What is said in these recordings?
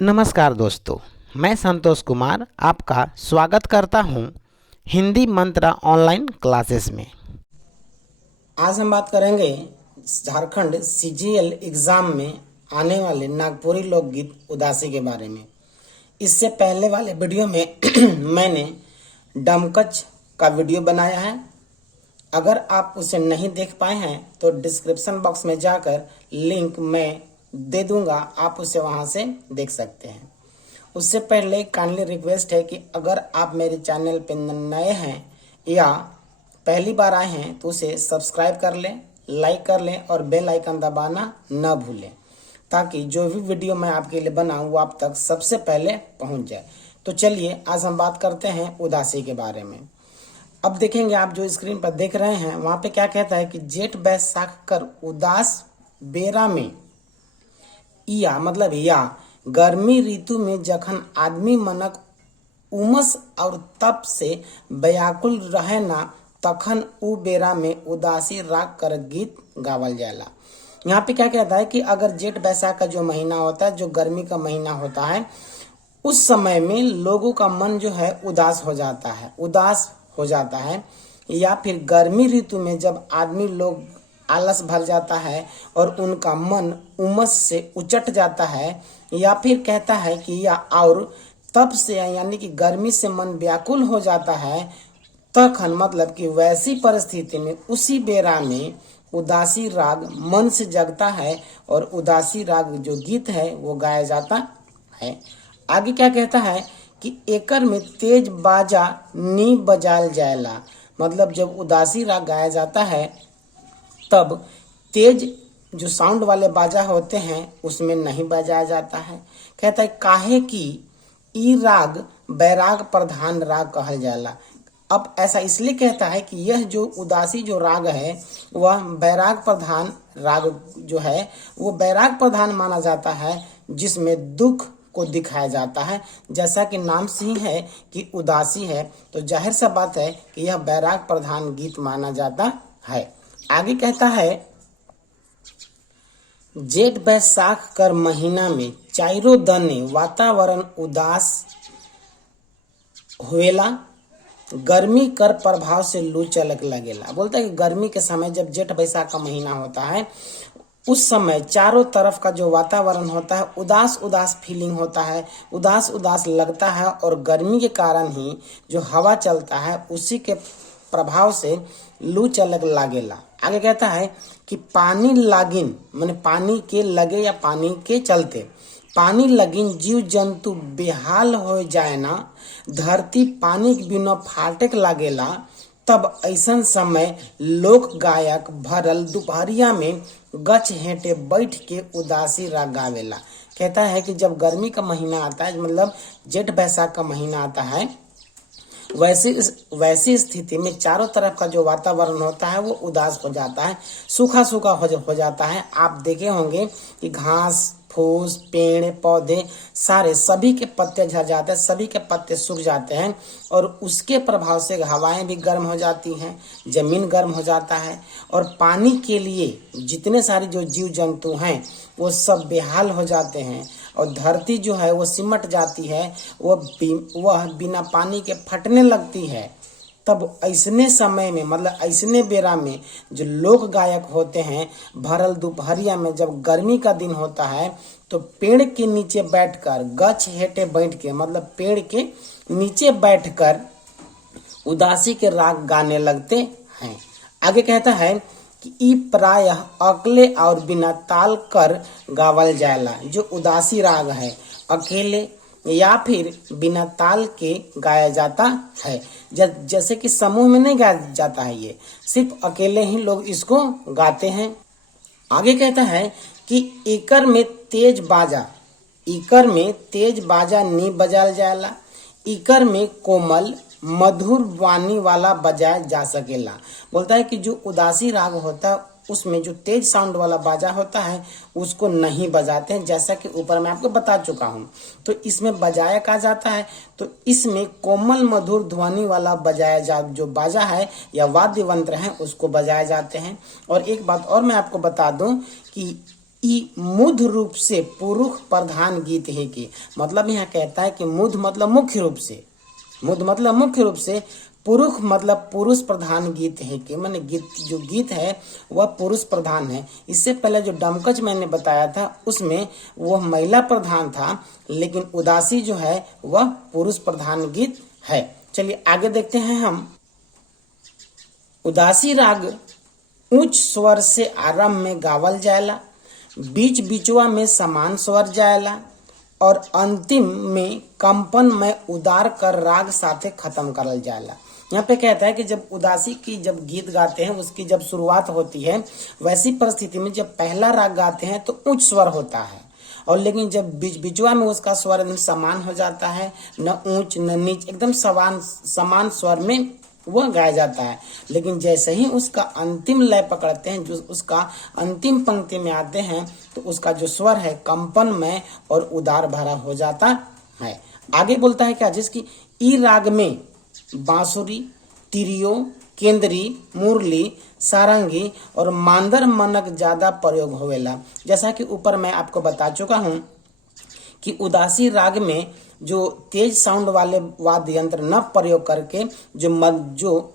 नमस्कार दोस्तों, मैं संतोष कुमार आपका स्वागत करता हूं हिंदी मंत्रा ऑनलाइन क्लासेस में। आज हम बात करेंगे झारखंड सीजीएल एग्जाम में आने वाले नागपुरी लोकगीत उदासी के बारे में। इससे पहले वाले वीडियो में मैंने डमकच का वीडियो बनाया है। अगर आप उसे नहीं देख पाए हैं तो डिस्क्रिप्शन बॉक्स में जाकर लिंक मैं दे दूंगा, आप उसे वहां से देख सकते हैं। उससे पहले काइंडली रिक्वेस्ट है कि अगर आप मेरे चैनल पर नए हैं या पहली बार आए हैं तो उसे सब्सक्राइब कर लें, लाइक कर लें और बेल आइकन दबाना न भूलें, ताकि जो भी वीडियो मैं आपके लिए बनाऊं वो आप तक सबसे पहले पहुंच जाए। तो चलिए आज हम बात करते हैं उदासी के बारे में। अब देखेंगे, आप जो स्क्रीन पर देख रहे हैं वहां पे क्या कहता है कि जेठ बैसाख कर उदास बेरा में या मतलब या गर्मी ऋतु में जखन आदमी मनक उमस और तप से व्याकुल रहे ना, तखन उ बेरा में उदासी राग कर गीत गावल जाला। यहाँ पे क्या कहता है कि अगर जेठ बैसाख का जो महीना होता है, जो गर्मी का महीना होता है, उस समय में लोगों का मन जो है उदास हो जाता है, या फिर गर्मी ऋतु में जब आदमी लोग आलस भर जाता है और उनका मन उमस से उचट जाता है, या फिर कहता है कि या और तप से यानी कि गर्मी से मन व्याकुल हो जाता है, तखन मतलब कि वैसी परिस्थिति में उसी बेरा में उदासी राग मन से जगता है और उदासी राग जो गीत है वो गाया जाता है। आगे क्या कहता है कि एकर में तेज बाजा नी बजाल जायला, मतलब जब उदासी राग गाया जाता है तब तेज जो साउंड वाले बाजा होते हैं उसमें नहीं बजाया जाता है। कहता है काहे कि ई राग बैराग प्रधान राग कहल जाला। अब ऐसा इसलिए कहता है कि यह जो उदासी जो राग है वह बैराग प्रधान राग जो है वो बैराग प्रधान माना जाता है, जिसमें दुख को दिखाया जाता है। जैसा कि नाम से ही है कि उदासी है, तो जाहिर सा बात है कि यह बैराग प्रधान गीत माना जाता है। आगे कहता है जेठ बैसाख कर महीना में चाइरो दने वातावरण उदास होएला, गर्मी कर प्रभाव से लू चलक लगेला। बोलता है कि गर्मी के समय जब जेठ बैसाख का महीना होता है उस समय चारों तरफ का जो वातावरण होता है उदास उदास फीलिंग होता है, उदास उदास लगता है, और गर्मी के कारण ही जो हवा चलता है उसी के प्रभाव से लू चलक लागेला। आगे कहता है कि पानी लागिन माने पानी के लगे या पानी के चलते, पानी लगिन जीव जंतु बेहाल हो जाए ना, धरती पानी के बिना फाटक लागेला, तब ऐसन समय लोक गायक भरल दोपहरिया में गच हेंटे बैठ के उदासी राग गावेला। कहता है कि जब गर्मी का महीना आता है, मतलब जेठ बैसाख का महीना आता है, वैसी स्थिति में चारों तरफ का जो वातावरण होता है वो उदास हो जाता है, सूखा सूखा हो जाता है। आप देखे होंगे कि घास फूस पेड़ पौधे सारे सभी के पत्ते झड़ जाते हैं, सभी के पत्ते सूख जाते हैं, और उसके प्रभाव से हवाएं भी गर्म हो जाती हैं, जमीन गर्म हो जाता है, और पानी के लिए जितने सारे जो जीव जंतु हैं वो सब बेहाल हो जाते हैं, और धरती जो है वो सिमट जाती है, वह बिना पानी के फटने लगती है। तब ऐसने समय में मतलब ऐसने बेरा में जो लोक गायक होते हैं, भरल दोपहरिया में जब गर्मी का दिन होता है तो पेड़ के नीचे बैठकर गछ हेटे बैठ के मतलब पेड़ के नीचे बैठकर उदासी के राग गाने लगते हैं। आगे कहता है कि ई प्रायः अकेले और बिना ताल कर गावल जायला। जो उदासी राग है अकेले या फिर बिना ताल के गाया जाता है, जैसे कि समूह में नहीं गाया जाता है, ये सिर्फ अकेले ही लोग इसको गाते हैं। आगे कहता है कि इकर में तेज बाजा नी बजाल जायला, इकर में कोमल मधुर वाणी वाला बजाया जा सकेला। बोलता है कि जो उदासी राग होता है उसमें जो तेज साउंड वाला बाजा होता है उसको नहीं बजाते हैं, जैसा कि ऊपर मैं आपको बता चुका हूँ। तो इसमें बजाया कहा जाता है, तो इसमें कोमल मधुर ध्वनि वाला जो बाजा है या वाद्य यंत्र है उसको बजाए जाते हैं। और एक बात और मैं आपको बता दूं कि ई मुध रूप से पुरुष प्रधान गीत है कि, मतलब यहाँ कहता है कि मुध मतलब मुख्य रूप से, मुध मतलब मुख्य रूप से, पुरुष मतलब पुरुष प्रधान गीत है कि, माने जो गीत है वह पुरुष प्रधान है। इससे पहले जो डमकच मैंने बताया था उसमें वह महिला प्रधान था, लेकिन उदासी जो है वह पुरुष प्रधान गीत है। चलिए आगे देखते हैं हम। उदासी राग उच्च स्वर से आरंभ में गावल जाएला, बीच बीचवा में समान स्वर जाएला और अंतिम में कंपन में उदार कर राग साथे खत्म करल जाएला। यहाँ पे कहता है कि जब उदासी की जब गीत गाते हैं उसकी जब शुरुआत होती है, वैसी परिस्थिति में जब पहला राग गाते हैं तो उच्च स्वर होता है, और लेकिन जब बीच बीचवा में उसका स्वर एकदम समान हो जाता है, न ऊंच न नीच, एकदम समान स्वर में वह गाया जाता है। लेकिन जैसे ही उसका अंतिम लय पकड़ते हैं, जो उसका अंतिम पंक्ति में आते हैं, तो उसका जो स्वर है कंपन में और उदार भरा हो जाता है। आगे बोलता है क्या, जिसकी ई राग में बांसुरी, तिरियो, केंद्री, मुरली, सारंगी और मांदर मनक ज्यादा प्रयोग होवेला। जैसा कि ऊपर मैं आपको बता चुका हूं कि उदासी राग में जो तेज साउंड वाले वाद्य यंत्र न प्रयोग करके जो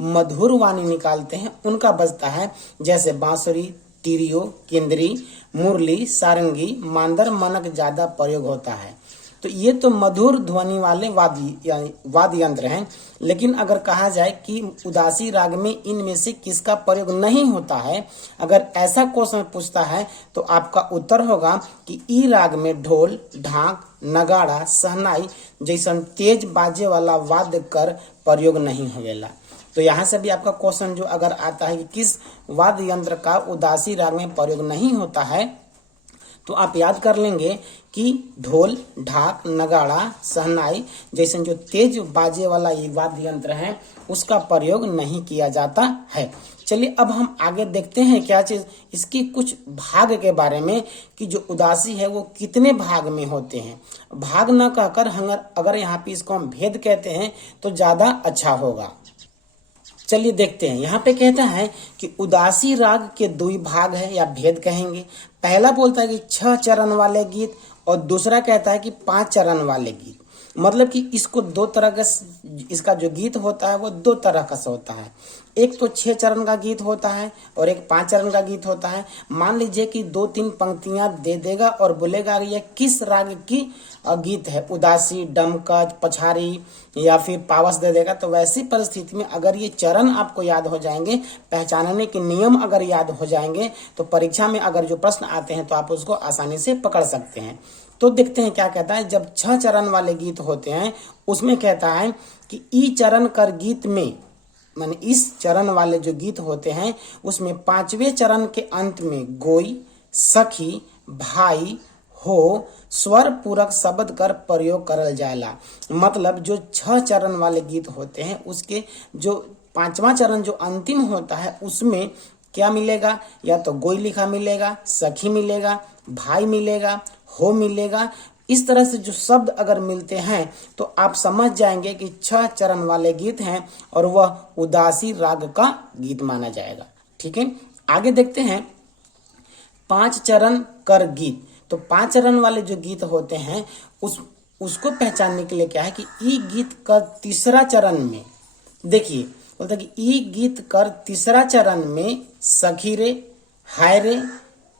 मधुर वाणी निकालते हैं उनका बजता है, जैसे बांसुरी, तिरियो, केंद्री, मुरली, सारंगी, मांदर मनक ज्यादा प्रयोग होता है। तो ये तो मधुर ध्वनि वाले वाद्य यंत्र हैं। लेकिन अगर कहा जाए कि उदासी राग में इनमें से किसका प्रयोग नहीं होता है, अगर ऐसा क्वेश्चन पूछता है तो आपका उत्तर होगा कि ई राग में ढोल, ढाक, नगाड़ा, सहनाई जैसन तेज बाजे वाला वाद्य कर प्रयोग नहीं होवेला। तो यहाँ से भी आपका क्वेश्चन जो अगर आता है कि किस वाद्य यंत्र का उदासी राग में प्रयोग नहीं होता है, तो आप याद कर लेंगे कि ढोल, ढाक, नगाड़ा, सहनाई जैसे जो तेज बाजे वाला ये वाद्य यंत्र है उसका प्रयोग नहीं किया जाता है। चलिए अब हम आगे देखते हैं क्या चीज, इसकी कुछ भाग के बारे में कि जो उदासी है वो कितने भाग में होते हैं। भाग न कहकर अगर यहाँ पे इसको हम भेद कहते हैं तो ज्यादा अच्छा होगा। चलिए देखते हैं। यहाँ पे कहता है कि उदासी राग के दो भाग है या भेद कहेंगे। पहला बोलता है कि 6 चरण वाले गीत और दूसरा कहता है कि 5 चरण वाले गीत। मतलब कि इसको दो तरह का, इसका जो गीत होता है वो दो तरह का से होता है। एक तो 6 चरण का गीत होता है और एक 5 चरण का गीत होता है। मान लीजिए कि 2-3 पंक्तियां दे देगा और बोलेगा ये किस राग की गीत है, उदासी, डमकच, पछारी या फिर पावस दे देगा। तो वैसी परिस्थिति में अगर ये चरण आपको याद हो जाएंगे, पहचानने के नियम अगर याद हो जाएंगे, तो परीक्षा में अगर जो प्रश्न आते हैं तो आप उसको आसानी से पकड़ सकते हैं। तो देखते हैं क्या कहता है। जब 6 चरण वाले गीत होते हैं उसमें कहता है कि ई चरण कर गीत में, माने इस चरण वाले जो गीत होते हैं उसमें 5वें चरण के अंत में गोई, सखी, भाई, हो, स्वर पूरक शब्द कर प्रयोग करल जाएला। मतलब जो 6 चरण वाले गीत होते हैं उसके जो 5वां चरण जो अंतिम होता है उसमें क्या मिलेगा, या तो गोई लिखा मिलेगा, सखी मिलेगा, भाई मिलेगा, हो मिलेगा। इस तरह से जो शब्द अगर मिलते हैं तो आप समझ जाएंगे कि 6 चरण वाले गीत हैं और वह उदासी राग का गीत माना जाएगा। ठीक है, आगे देखते हैं 5 चरण कर गीत। तो 5 चरण वाले जो गीत होते हैं उसको पहचानने के लिए क्या है कि ई गीत का तीसरा चरण में, देखिए बोलता है कि ई गीत कर तीसरा चरण में सखी रे, हाय रे,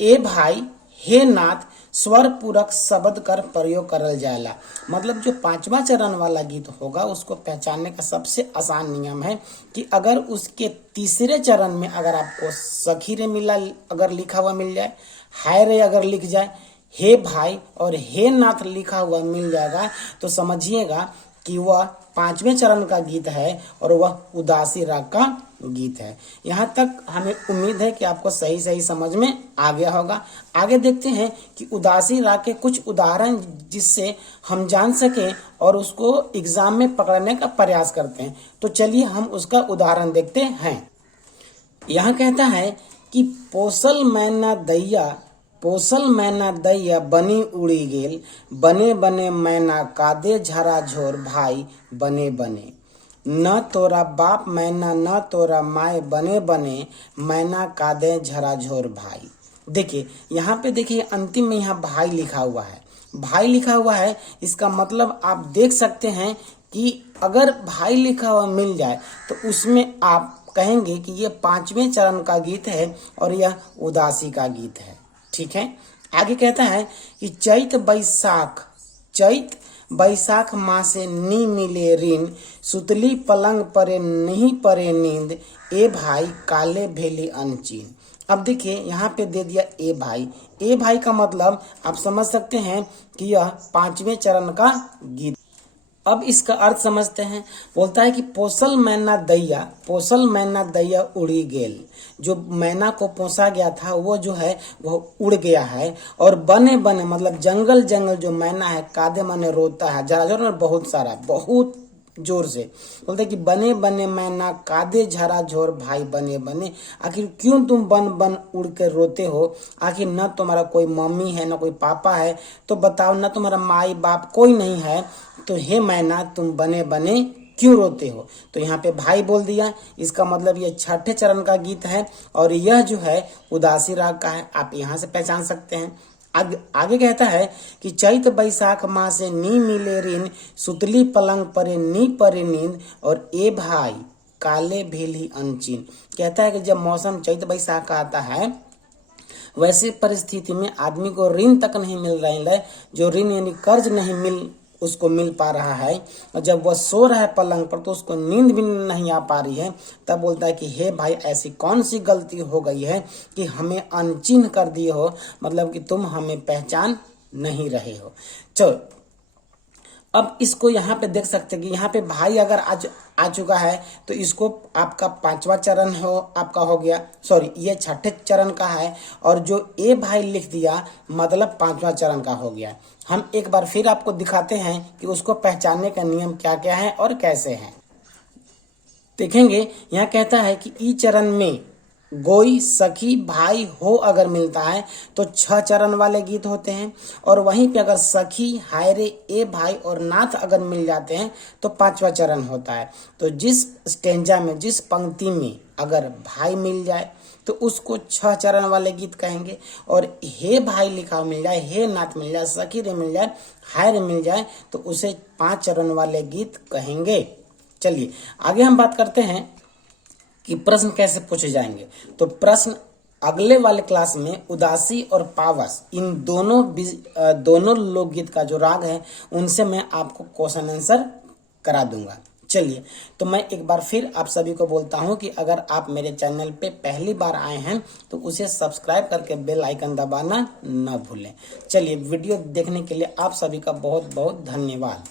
ए भाई, हे नाथ स्वर पूरक शब्द कर प्रयोग करल जाएला। मतलब जो 5वां चरण वाला गीत होगा उसको पहचानने का सबसे आसान नियम है कि अगर उसके तीसरे चरण में अगर आपको सखी रे मिला अगर लिखा हुआ मिल जाए, हाय रे अगर लिख जाए, हे भाई और हे नाथ लिखा हुआ मिल जाएगा, तो समझिएगा कि वह 5वें चरण का गीत है और वह उदासी राग का गीत है। यहाँ तक हमें उम्मीद है कि आपको सही सही समझ में आ गया होगा। आगे देखते हैं कि उदासी राग के कुछ उदाहरण जिससे हम जान सकें और उसको एग्जाम में पकड़ने का प्रयास करते हैं। तो चलिए हम उसका उदाहरण देखते हैं। यहाँ कहता है कि पोसल मैना दैया बनी उड़ी गेल, बने बने मैना कादे झरा झोर भाई बने बने, न तोरा बाप मैना न तोरा माए बने बने, मैना कादे झरा झोर भाई। देखिए यहाँ पे देखिए अंतिम में यहाँ भाई लिखा हुआ है, भाई लिखा हुआ है, इसका मतलब आप देख सकते हैं कि अगर भाई लिखा हुआ मिल जाए तो उसमें आप कहेंगे कि ये 5वें चरण का गीत है और यह उदासी का गीत है। ठीक है, आगे कहता है कि चैत बैसाख मासे नी मिले ऋण, सुतली पलंग परे नहीं परे नींद, ए भाई काले भेली अनचीन। अब देखिए यहाँ पे दे दिया ए भाई, ए भाई का मतलब आप समझ सकते हैं कि यह 5वें चरण का गीत। अब इसका अर्थ समझते हैं। बोलता है कि पोसल मैना दैया उड़ी गेल, जो मैना को पोसा गया था वो जो है वो उड़ गया है। और बने बने मतलब जंगल जंगल जो मैना है, कादे मने रोता है, जरा जोर में बहुत सारा, बहुत जोर से बोलते कि बने बने मैना कादे झरा झोर, भाई बने बने, आखिर क्यों तुम बन बन उड़ के रोते हो? आखिर न तुम्हारा कोई मम्मी है न कोई पापा है, तो बताओ, न तुम्हारा माई बाप कोई नहीं है, तो हे मैना तुम बने बने क्यों रोते हो? तो यहाँ पे भाई बोल दिया, इसका मतलब ये 6ठे चरण का गीत है और यह जो है उदासी राग का है, आप यहाँ से पहचान सकते हैं। आगे कहता है कि चैत बैसाख मासे नी मिले ऋण, सुतली पलंग परे नी परे नींद, और ए भाई काले भेली अनचीन। कहता है कि जब मौसम चैत बैसाख का आता है वैसे परिस्थिति में आदमी को ऋण तक नहीं मिल रहा है, जो ऋण यानी कर्ज नहीं उसको मिल पा रहा है, और जब वह सो रहा है पलंग पर तो उसको नींद भी नहीं आ पा रही है, तब बोलता है कि हे भाई ऐसी कौन सी गलती हो गई है कि हमें अनचिन्ह कर दिए हो, मतलब कि तुम हमें पहचान नहीं रहे हो। चलो अब इसको यहाँ पे देख सकते हैं कि यहाँ पे भाई अगर आज आ चुका है तो इसको आपका 5वां चरण आपका हो गया, सॉरी ये 6ठे चरण का है, और जो ए भाई लिख दिया मतलब 5वां चरण का हो गया। हम एक बार फिर आपको दिखाते हैं कि उसको पहचानने का नियम क्या क्या है और कैसे है। देखेंगे यहाँ कहता है कि ई चरण में गोई सखी भाई हो अगर मिलता है तो 6 चरण वाले गीत होते हैं, और वहीं पे अगर सखी हायरे ए भाई और नाथ अगर मिल जाते हैं तो 5वां चरण होता है। तो जिस स्टेंजा में जिस पंक्ति में अगर भाई मिल जाए तो उसको 6 चरण वाले गीत कहेंगे, और हे भाई लिखा मिल जाए, हे नाथ मिल जाए, सखी रे मिल जाए, हाय रे मिल जाए तो उसे 5 चरण वाले गीत कहेंगे। चलिए आगे हम बात करते हैं कि प्रश्न कैसे पूछे जाएंगे। तो प्रश्न अगले वाले क्लास में उदासी और पावस इन दोनों लोकगीत का जो राग है उनसे मैं आपको क्वेश्चन आंसर करा दूंगा। चलिए तो मैं एक बार फिर आप सभी को बोलता हूं कि अगर आप मेरे चैनल पे पहली बार आए हैं तो उसे सब्सक्राइब करके बेल आइकन दबाना न भूलें। चलिए वीडियो देखने के लिए आप सभी का बहुत बहुत धन्यवाद।